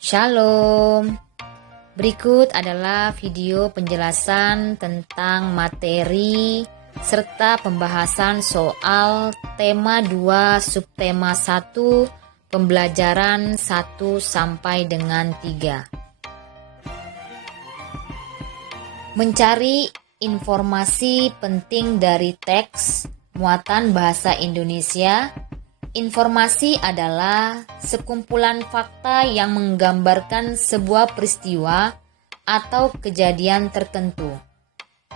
Shalom. Berikut adalah video penjelasan tentang materi serta pembahasan soal tema 2 subtema 1 pembelajaran 1 sampai dengan 3. Mencari informasi penting dari teks muatan bahasa Indonesia. Informasi adalah sekumpulan fakta yang menggambarkan sebuah peristiwa atau kejadian tertentu.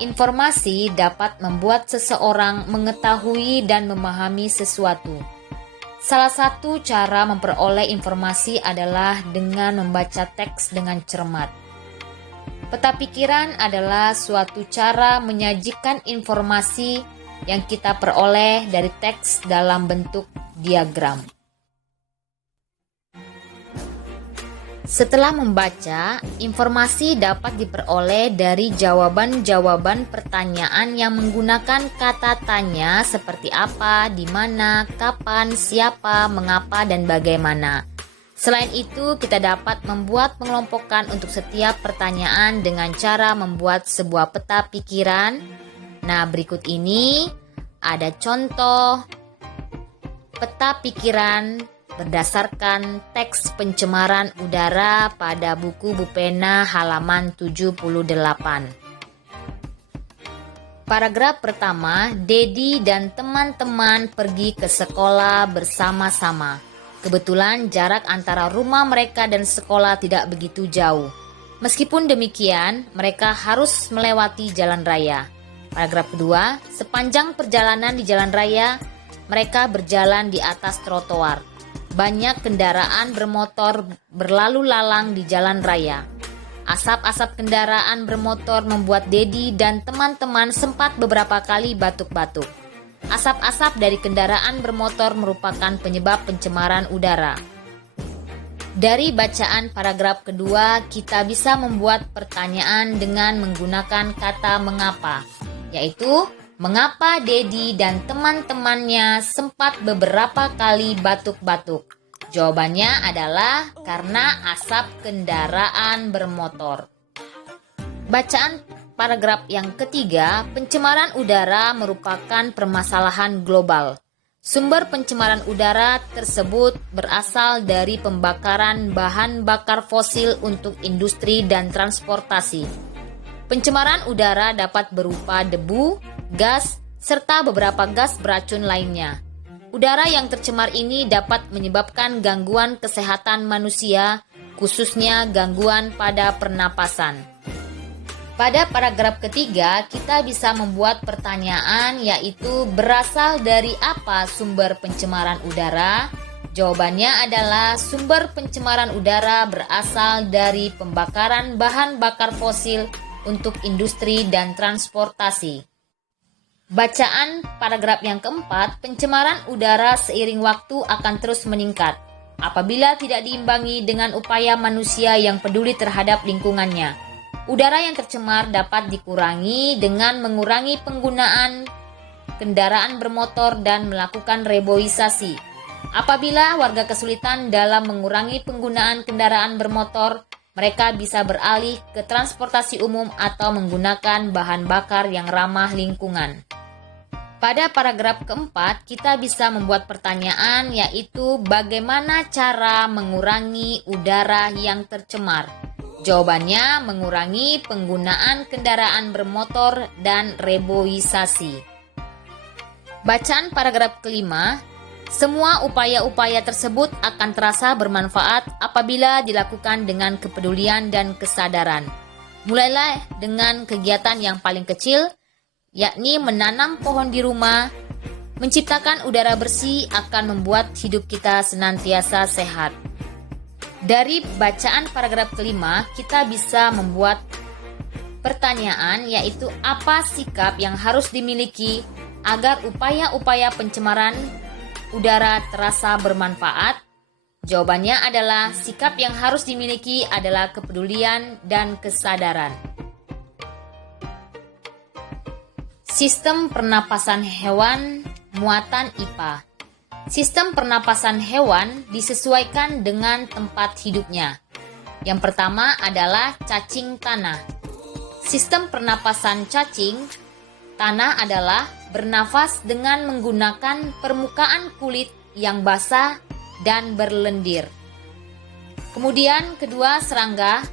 Informasi dapat membuat seseorang mengetahui dan memahami sesuatu. Salah satu cara memperoleh informasi adalah dengan membaca teks dengan cermat. Peta pikiran adalah suatu cara menyajikan informasi yang kita peroleh dari teks dalam bentuk diagram. Setelah membaca, informasi dapat diperoleh dari jawaban-jawaban pertanyaan yang menggunakan kata tanya seperti apa, di mana, kapan, siapa, mengapa, dan bagaimana. Selain itu, kita dapat membuat pengelompokan untuk setiap pertanyaan dengan cara membuat sebuah peta pikiran. Nah, berikut ini ada contoh peta pikiran berdasarkan teks pencemaran udara pada buku Bupena halaman 78. Paragraf pertama, Dedi dan teman-teman pergi ke sekolah bersama-sama. Kebetulan jarak antara rumah mereka dan sekolah tidak begitu jauh. Meskipun demikian, mereka harus melewati jalan raya. Paragraf kedua, sepanjang perjalanan di jalan raya, mereka berjalan di atas trotoar. Banyak kendaraan bermotor berlalu lalang di jalan raya. Asap-asap kendaraan bermotor membuat Dedi dan teman-teman sempat beberapa kali batuk-batuk. Asap-asap dari kendaraan bermotor merupakan penyebab pencemaran udara. Dari bacaan paragraf kedua, kita bisa membuat pertanyaan dengan menggunakan kata mengapa, yaitu mengapa Dedi dan teman-temannya sempat beberapa kali batuk-batuk? Jawabannya adalah karena asap kendaraan bermotor. Bacaan paragraf yang ketiga, pencemaran udara merupakan permasalahan global. Sumber pencemaran udara tersebut berasal dari pembakaran bahan bakar fosil untuk industri dan transportasi. Pencemaran udara dapat berupa debu, gas, serta beberapa gas beracun lainnya. Udara yang tercemar ini dapat menyebabkan gangguan kesehatan manusia, khususnya gangguan pada pernapasan. Pada paragraf ketiga, kita bisa membuat pertanyaan, yaitu berasal dari apa sumber pencemaran udara? Jawabannya adalah sumber pencemaran udara berasal dari pembakaran bahan bakar fosil untuk industri dan transportasi. Bacaan paragraf yang keempat, pencemaran udara seiring waktu akan terus meningkat apabila tidak diimbangi dengan upaya manusia yang peduli terhadap lingkungannya. Udara yang tercemar dapat dikurangi dengan mengurangi penggunaan kendaraan bermotor dan melakukan reboisasi. Apabila warga kesulitan dalam mengurangi penggunaan kendaraan bermotor, mereka bisa beralih ke transportasi umum atau menggunakan bahan bakar yang ramah lingkungan. Pada paragraf keempat, kita bisa membuat pertanyaan, yaitu bagaimana cara mengurangi udara yang tercemar? Jawabannya mengurangi penggunaan kendaraan bermotor dan reboisasi. Bacaan paragraf kelima, semua upaya-upaya tersebut akan terasa bermanfaat apabila dilakukan dengan kepedulian dan kesadaran. Mulailah dengan kegiatan yang paling kecil, yakni menanam pohon di rumah. Menciptakan udara bersih akan membuat hidup kita senantiasa sehat. Dari bacaan paragraf kelima, kita bisa membuat pertanyaan, yaitu apa sikap yang harus dimiliki agar upaya-upaya pencemaran udara terasa bermanfaat? Jawabannya adalah sikap yang harus dimiliki adalah kepedulian dan kesadaran. Sistem pernapasan hewan muatan IPA. Sistem pernapasan hewan disesuaikan dengan tempat hidupnya. Yang pertama adalah cacing tanah. Sistem pernapasan cacing tanah adalah bernafas dengan menggunakan permukaan kulit yang basah dan berlendir. Kemudian kedua, serangga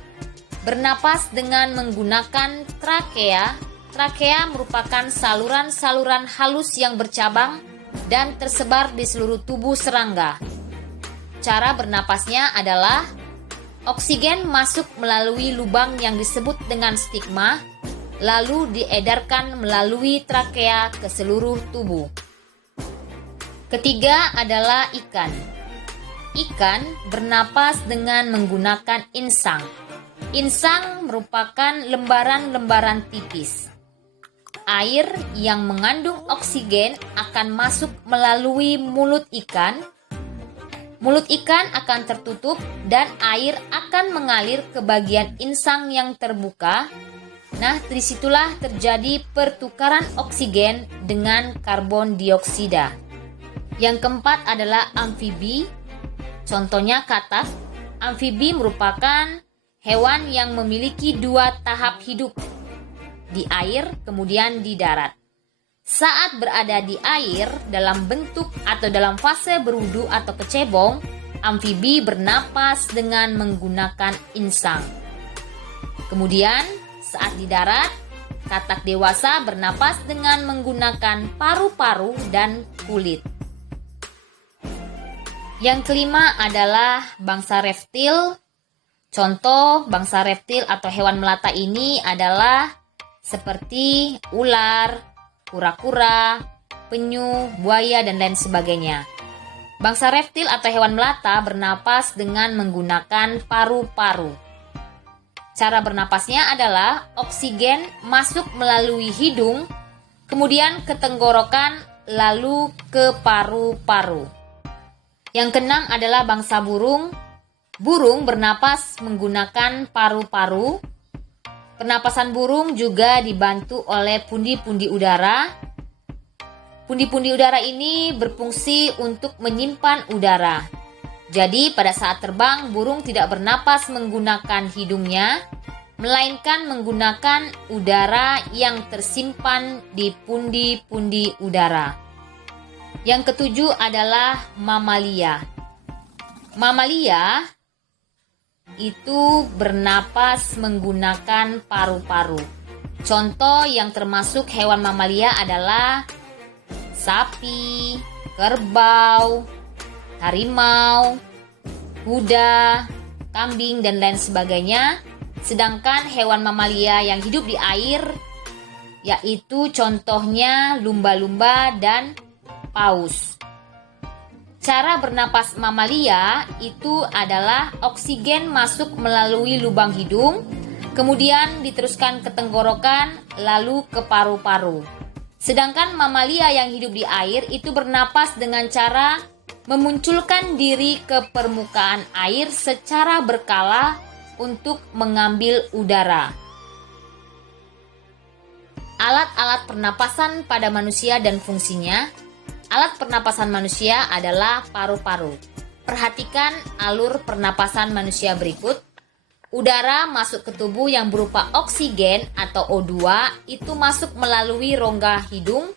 bernapas dengan menggunakan trakea. Trakea merupakan saluran-saluran halus yang bercabang dan tersebar di seluruh tubuh serangga. Cara bernapasnya adalah oksigen masuk melalui lubang yang disebut dengan stigma, lalu diedarkan melalui trakea ke seluruh tubuh. Ketiga adalah ikan. Ikan bernapas dengan menggunakan insang. Insang merupakan lembaran-lembaran tipis. Air yang mengandung oksigen akan masuk melalui mulut ikan. Mulut ikan akan tertutup dan air akan mengalir ke bagian insang yang terbuka. Nah, disitulah terjadi pertukaran oksigen dengan karbon dioksida. Yang keempat adalah amfibi. Contohnya katak. Amfibi merupakan hewan yang memiliki dua tahap hidup, di air kemudian di darat. Saat berada di air dalam bentuk atau dalam fase berwudu atau kecebong, amfibi bernapas dengan menggunakan insang. Kemudian saat di darat, katak dewasa bernapas dengan menggunakan paru-paru dan kulit. Yang kelima adalah bangsa reptil. Contoh bangsa reptil atau hewan melata ini adalah seperti ular, kura-kura, penyu, buaya, dan lain sebagainya. Bangsa reptil atau hewan melata bernapas dengan menggunakan paru-paru. Cara bernapasnya adalah oksigen masuk melalui hidung, kemudian ke tenggorokan, lalu ke paru-paru. Yang keenam adalah bangsa burung. Burung bernapas menggunakan paru-paru. Pernapasan burung juga dibantu oleh pundi-pundi udara. Pundi-pundi udara ini berfungsi untuk menyimpan udara. Jadi pada saat terbang, burung tidak bernapas menggunakan hidungnya, melainkan menggunakan udara yang tersimpan di pundi-pundi udara. Yang ketujuh adalah mamalia. Mamalia itu bernapas menggunakan paru-paru. Contoh yang termasuk hewan mamalia adalah sapi, kerbau, harimau, kuda, kambing, dan lain sebagainya. Sedangkan hewan mamalia yang hidup di air yaitu contohnya lumba-lumba dan paus. Cara bernapas mamalia itu adalah oksigen masuk melalui lubang hidung, kemudian diteruskan ke tenggorokan, lalu ke paru-paru. Sedangkan mamalia yang hidup di air itu bernapas dengan cara memunculkan diri ke permukaan air secara berkala untuk mengambil udara. Alat-alat pernapasan pada manusia dan fungsinya. Alat pernapasan manusia adalah paru-paru. Perhatikan alur pernapasan manusia berikut. Udara masuk ke tubuh yang berupa oksigen atau O2 itu masuk melalui rongga hidung,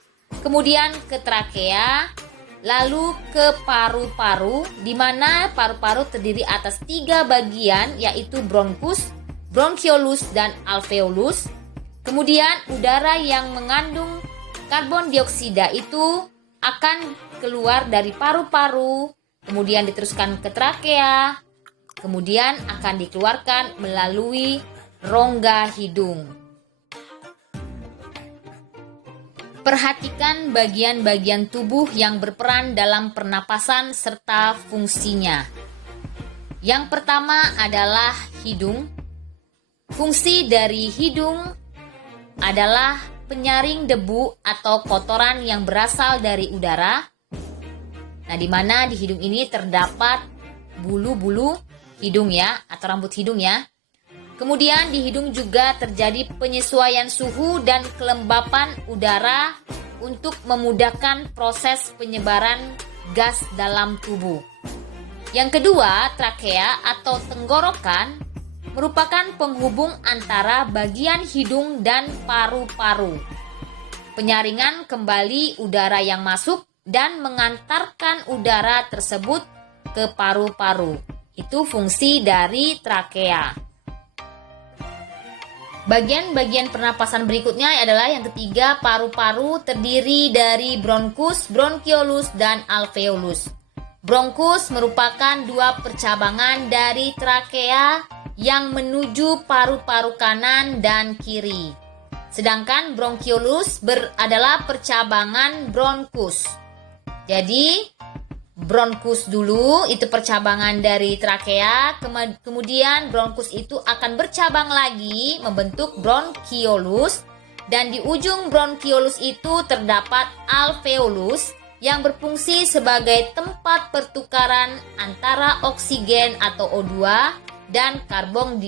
kemudian ke trakea, lalu ke paru-paru, di mana paru-paru terdiri atas 3 bagian yaitu bronkus, bronchiolus, dan alveolus. Kemudian udara yang mengandung karbon dioksida itu akan keluar dari paru-paru, kemudian diteruskan ke trakea, kemudian akan dikeluarkan melalui rongga hidung. Perhatikan bagian-bagian tubuh yang berperan dalam pernapasan serta fungsinya. Yang pertama adalah hidung. Fungsi dari hidung adalah penyaring debu atau kotoran yang berasal dari udara. Nah, di mana di hidung ini terdapat bulu-bulu hidung ya, atau rambut hidung ya. Kemudian di hidung juga terjadi penyesuaian suhu dan kelembapan udara untuk memudahkan proses penyebaran gas dalam tubuh. Yang kedua, trakea atau tenggorokan. merupakan penghubung antara bagian hidung dan paru-paru. Penyaringan kembali udara yang masuk dan mengantarkan udara tersebut ke paru-paru. Itu fungsi dari trakea. Bagian-bagian pernapasan berikutnya adalah yang ketiga, paru-paru terdiri dari bronkus, bronkiolus, dan alveolus. Bronkus merupakan dua percabangan dari trakea yang menuju paru-paru kanan dan kiri. Sedangkan bronkiolus adalah percabangan bronkus. Jadi, bronkus dulu itu percabangan dari trakea, kemudian bronkus itu akan bercabang lagi membentuk bronkiolus, dan di ujung bronkiolus itu terdapat alveolus yang berfungsi sebagai tempat pertukaran antara oksigen atau O2 dan karbon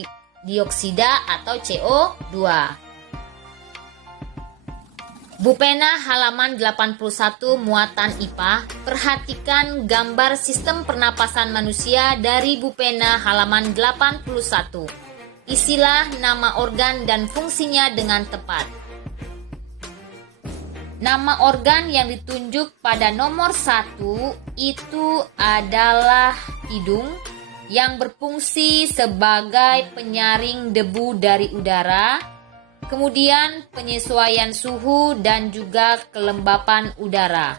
dioksida atau CO2. Bupena halaman 81 muatan IPA, perhatikan gambar sistem pernapasan manusia dari Bupena halaman 81. Isilah nama organ dan fungsinya dengan tepat. Nama organ yang ditunjuk pada nomor 1 itu adalah hidung yang berfungsi sebagai penyaring debu dari udara, kemudian penyesuaian suhu dan juga kelembapan udara.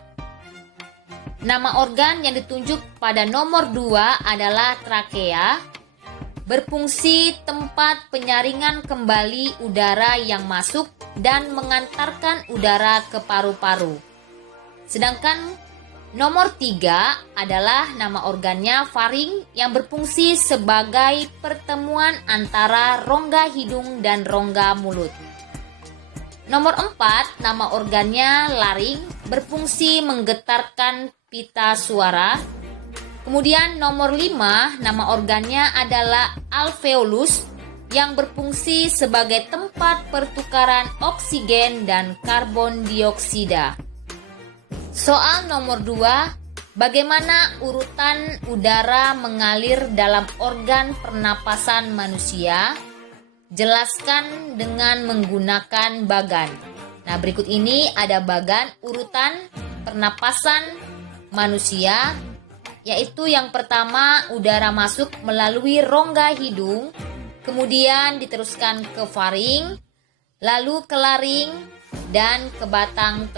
Nama organ yang ditunjuk pada nomor 2 adalah trakea, berfungsi tempat penyaringan kembali udara yang masuk dan mengantarkan udara ke paru-paru. Sedangkan nomor 3 adalah nama organnya faring yang berfungsi sebagai pertemuan antara rongga hidung dan rongga mulut. Nomor 4, nama organnya laring, berfungsi menggetarkan pita suara. Kemudian nomor 5, nama organnya adalah alveolus yang berfungsi sebagai tempat pertukaran oksigen dan karbon dioksida. Soal nomor 2, bagaimana urutan udara mengalir dalam organ pernapasan manusia? Jelaskan dengan menggunakan bagan. Nah, berikut ini ada bagan urutan pernapasan manusia, yaitu yang pertama udara masuk melalui rongga hidung, kemudian diteruskan ke faring, lalu ke laring, dan ke batang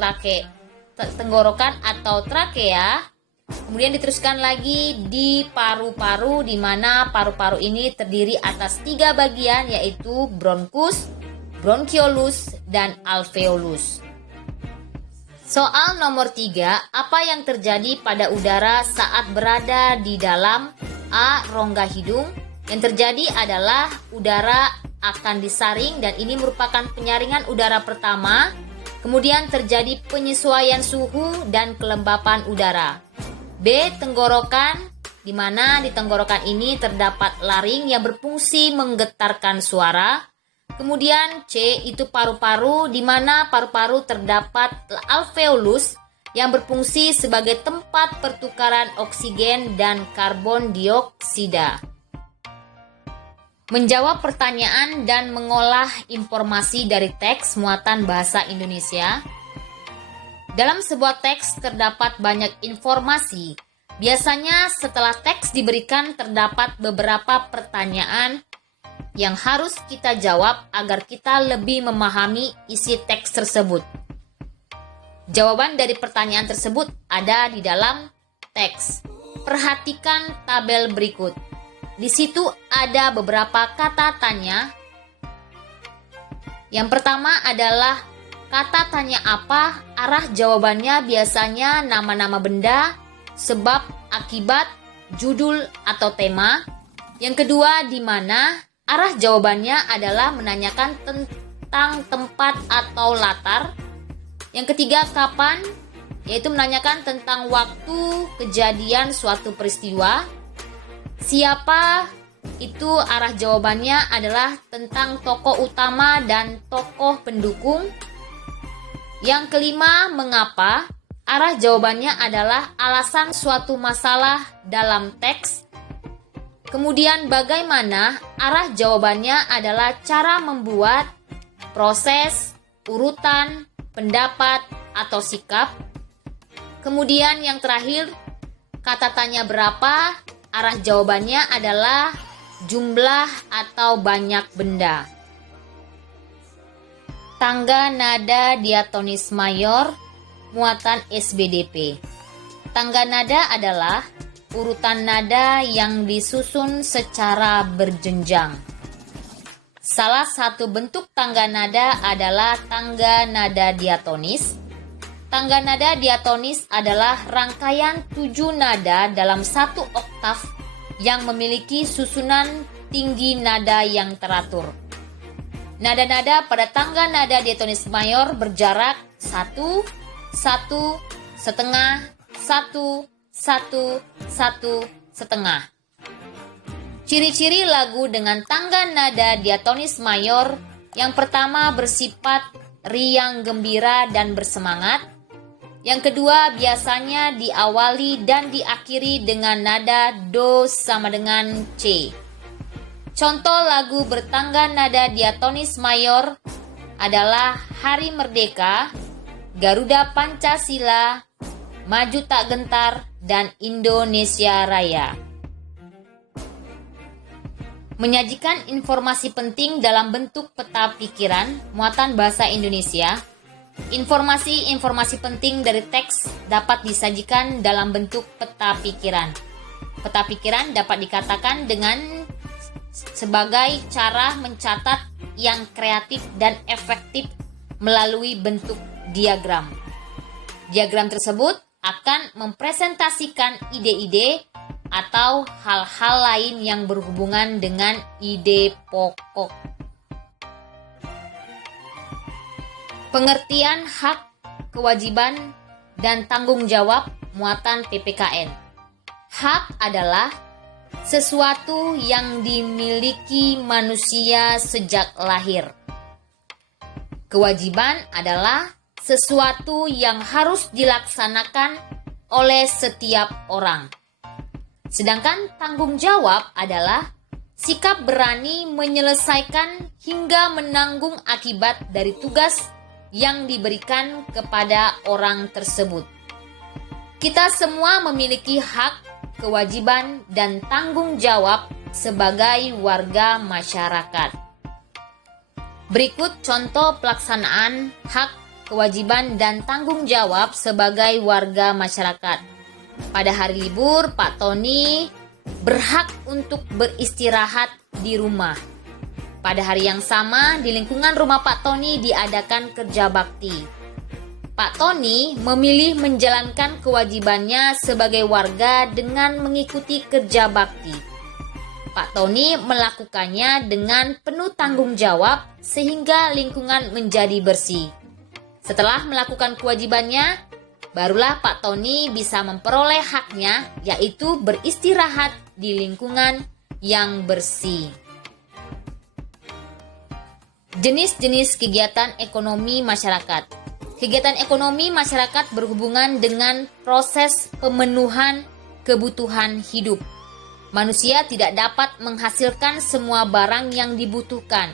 tenggorokan atau trakea, kemudian diteruskan lagi di paru-paru, di mana paru-paru ini terdiri atas 3 bagian, yaitu bronkus, bronkiolus, dan alveolus. Soal nomor 3, apa yang terjadi pada udara saat berada di dalam A. Rongga hidung? Yang terjadi adalah udara akan disaring dan ini merupakan penyaringan udara pertama. Kemudian terjadi penyesuaian suhu dan kelembapan udara. B. Tenggorokan, di mana di tenggorokan ini terdapat laring yang berfungsi menggetarkan suara. Kemudian C. Itu paru-paru, di mana paru-paru terdapat alveolus yang berfungsi sebagai tempat pertukaran oksigen dan karbon dioksida. Menjawab pertanyaan dan mengolah informasi dari teks muatan bahasa Indonesia. Dalam sebuah teks terdapat banyak informasi. Biasanya setelah teks diberikan terdapat beberapa pertanyaan yang harus kita jawab agar kita lebih memahami isi teks tersebut. Jawaban dari pertanyaan tersebut ada di dalam teks. Perhatikan tabel berikut. Di situ ada beberapa kata tanya. Yang pertama adalah kata tanya apa, arah jawabannya biasanya nama-nama benda, sebab, akibat, judul, atau tema. Yang kedua, di mana, arah jawabannya adalah menanyakan tentang tempat atau latar. Yang ketiga, kapan, yaitu menanyakan tentang waktu kejadian suatu peristiwa. Siapa, itu arah jawabannya adalah tentang tokoh utama dan tokoh pendukung. Yang kelima, mengapa, arah jawabannya adalah alasan suatu masalah dalam teks. Kemudian bagaimana? Arah jawabannya adalah cara membuat, proses, urutan, pendapat, atau sikap. Kemudian yang terakhir, kata tanya berapa? Arah jawabannya adalah jumlah atau banyak benda. Tangga nada diatonis mayor, muatan SBDP. Tangga nada adalah urutan nada yang disusun secara berjenjang. Salah satu bentuk tangga nada adalah tangga nada diatonis. Tangga nada diatonis adalah rangkaian 7 nada dalam satu oktav yang memiliki susunan tinggi nada yang teratur. Nada-nada pada tangga nada diatonis mayor berjarak 1, 1, setengah, 1, 1, 1, setengah. Ciri-ciri lagu dengan tangga nada diatonis mayor yang pertama bersifat riang gembira dan bersemangat. Yang kedua biasanya diawali dan diakhiri dengan nada do sama dengan C. Contoh lagu bertangga nada diatonis mayor adalah Hari Merdeka, Garuda Pancasila, Maju Tak Gentar, dan Indonesia Raya. Menyajikan informasi penting dalam bentuk peta pikiran, muatan bahasa Indonesia. Informasi-informasi penting dari teks dapat disajikan dalam bentuk peta pikiran. Peta pikiran dapat dikatakan dengan sebagai cara mencatat yang kreatif dan efektif melalui bentuk diagram. Diagram tersebut akan mempresentasikan ide-ide atau hal-hal lain yang berhubungan dengan ide pokok. Pengertian hak, kewajiban, dan tanggung jawab muatan PPKN. Hak adalah sesuatu yang dimiliki manusia sejak lahir. Kewajiban adalah sesuatu yang harus dilaksanakan oleh setiap orang. Sedangkan tanggung jawab adalah sikap berani menyelesaikan hingga menanggung akibat dari tugas yang diberikan kepada orang tersebut. Kita semua memiliki hak, kewajiban, dan tanggung jawab sebagai warga masyarakat. Berikut contoh pelaksanaan hak, kewajiban, dan tanggung jawab sebagai warga masyarakat. Pada hari libur, Pak Tony berhak untuk beristirahat di rumah. Pada hari yang sama, di lingkungan rumah Pak Tony diadakan kerja bakti. Pak Tony memilih menjalankan kewajibannya sebagai warga dengan mengikuti kerja bakti. Pak Tony melakukannya dengan penuh tanggung jawab sehingga lingkungan menjadi bersih. Setelah melakukan kewajibannya, barulah Pak Tony bisa memperoleh haknya, yaitu beristirahat di lingkungan yang bersih. Jenis-jenis kegiatan ekonomi masyarakat. Kegiatan ekonomi masyarakat berhubungan dengan proses pemenuhan kebutuhan hidup. Manusia tidak dapat menghasilkan semua barang yang dibutuhkan.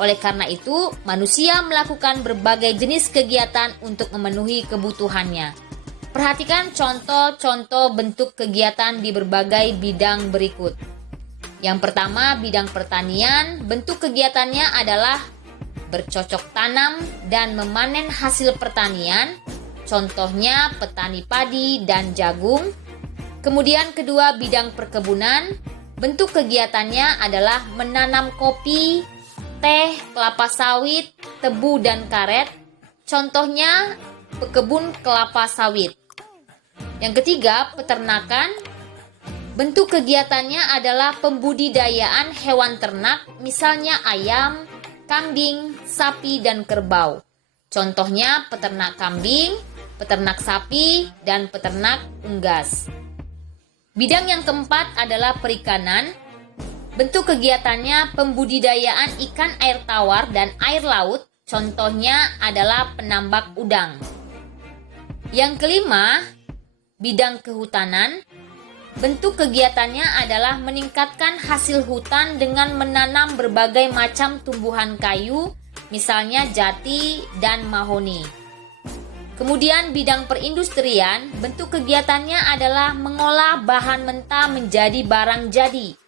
Oleh karena itu, manusia melakukan berbagai jenis kegiatan untuk memenuhi kebutuhannya. Perhatikan contoh-contoh bentuk kegiatan di berbagai bidang berikut. Yang pertama, bidang pertanian. Bentuk kegiatannya adalah bercocok tanam dan memanen hasil pertanian, contohnya petani padi dan jagung. Kemudian kedua, bidang perkebunan. Bentuk kegiatannya adalah menanam kopi, teh, kelapa sawit, tebu, dan karet, contohnya pekebun kelapa sawit. Yang ketiga, peternakan. Bentuk kegiatannya adalah pembudidayaan hewan ternak, misalnya ayam, kambing, sapi, dan kerbau. Contohnya peternak kambing, peternak sapi, dan peternak unggas. Bidang yang keempat adalah perikanan. Bentuk kegiatannya pembudidayaan ikan air tawar dan air laut, contohnya adalah penambak udang. Yang kelima, bidang kehutanan. Bentuk kegiatannya adalah meningkatkan hasil hutan dengan menanam berbagai macam tumbuhan kayu, misalnya jati dan mahoni. Kemudian bidang perindustrian, bentuk kegiatannya adalah mengolah bahan mentah menjadi barang jadi.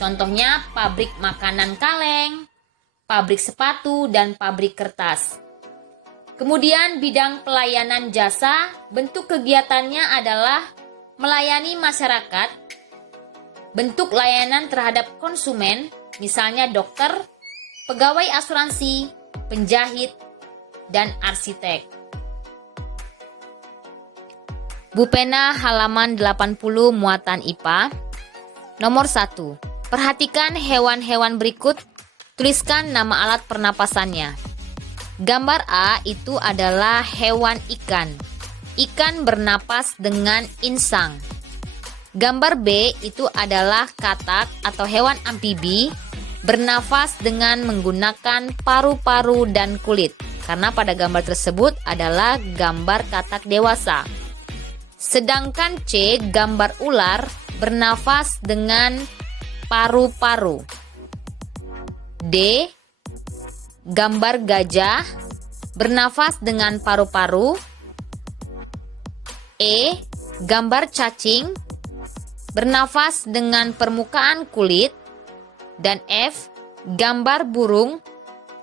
Contohnya pabrik makanan kaleng, pabrik sepatu, dan pabrik kertas. Kemudian bidang pelayanan jasa, bentuk kegiatannya adalah melayani masyarakat, bentuk layanan terhadap konsumen, misalnya dokter, pegawai asuransi, penjahit, dan arsitek. Bu Pena halaman 80 muatan IPA. Nomor 1. Perhatikan hewan-hewan berikut, tuliskan nama alat pernapasannya. Gambar A itu adalah hewan ikan. Ikan bernapas dengan insang. Gambar B itu adalah katak atau hewan amfibi bernafas dengan menggunakan paru-paru dan kulit. Karena pada gambar tersebut adalah gambar katak dewasa. Sedangkan C, gambar ular bernafas dengan paru-paru. D, gambar gajah bernafas dengan paru-paru. E, gambar cacing bernafas dengan permukaan kulit. Dan F, gambar burung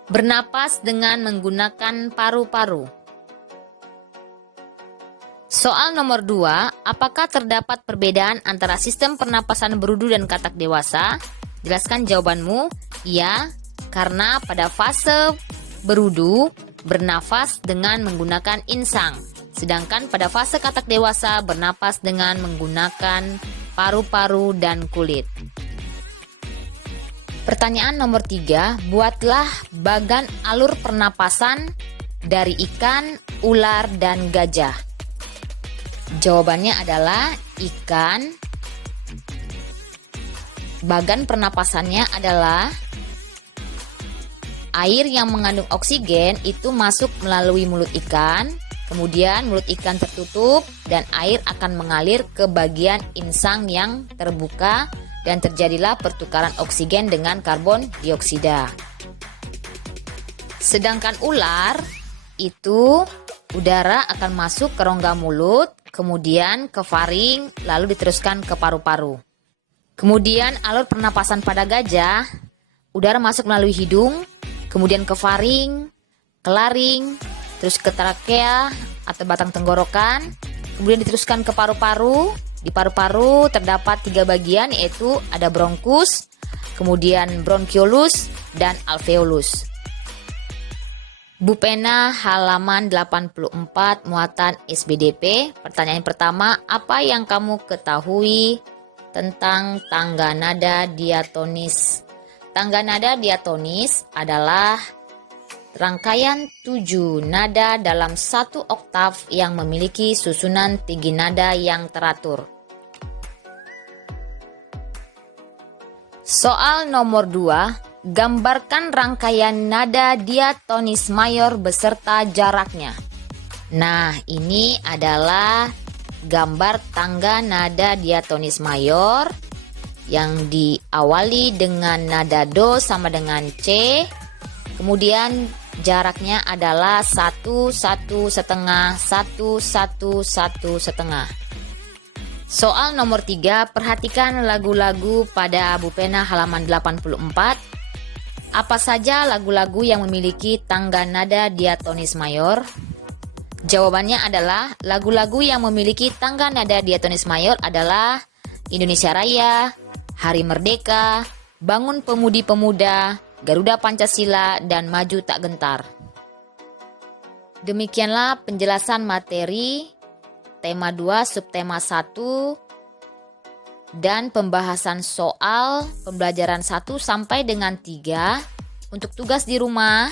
bernapas dengan menggunakan paru-paru. Soal nomor 2, apakah terdapat perbedaan antara sistem pernapasan berudu dan katak dewasa? Jelaskan jawabanmu. Ya, karena pada fase berudu bernafas dengan menggunakan insang. Sedangkan pada fase katak dewasa bernapas dengan menggunakan paru-paru dan kulit. Pertanyaan nomor 3, buatlah bagan alur pernapasan dari ikan, ular, dan gajah. Jawabannya adalah ikan. Bagan pernapasannya adalah air yang mengandung oksigen itu masuk melalui mulut ikan. Kemudian mulut ikan tertutup dan air akan mengalir ke bagian insang yang terbuka dan terjadilah pertukaran oksigen dengan karbon dioksida. Sedangkan ular itu udara akan masuk ke rongga mulut, kemudian ke faring, lalu diteruskan ke paru-paru. Kemudian alur pernapasan pada gajah, udara masuk melalui hidung, kemudian ke faring, ke laring, terus ke trakea atau batang tenggorokan, kemudian diteruskan ke paru-paru. Di paru-paru terdapat 3 bagian, yaitu ada bronkus, kemudian bronchiolus, dan alveolus. Bu Pena halaman 84 muatan SBDP. Pertanyaan pertama, apa yang kamu ketahui tentang tangga nada diatonis? Tangga nada diatonis adalah rangkaian 7 nada dalam satu oktav yang memiliki susunan tinggi nada yang teratur. Soal nomor 2, gambarkan rangkaian nada diatonis mayor beserta jaraknya. Nah, ini adalah gambar tangga nada diatonis mayor yang diawali dengan nada do sama dengan C. Kemudian jaraknya adalah 1, 1 setengah, 1, 1, 1 setengah. Soal nomor 3, perhatikan lagu-lagu pada Bu Pena halaman 84. Apa saja lagu-lagu yang memiliki tangga nada diatonis mayor? Jawabannya adalah lagu-lagu yang memiliki tangga nada diatonis mayor adalah Indonesia Raya, Hari Merdeka, Bangun Pemudi-Pemuda, Garuda Pancasila, dan Maju Tak Gentar. Demikianlah penjelasan materi tema 2 subtema 1 dan pembahasan soal pembelajaran 1 sampai dengan 3. Untuk tugas di rumah,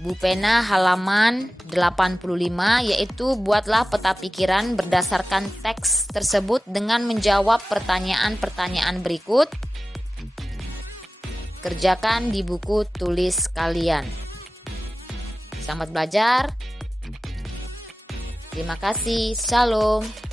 Bu Pena halaman 85, yaitu buatlah peta pikiran berdasarkan teks tersebut dengan menjawab pertanyaan-pertanyaan berikut. Kerjakan di buku tulis kalian. Selamat belajar. Terima kasih. Shalom.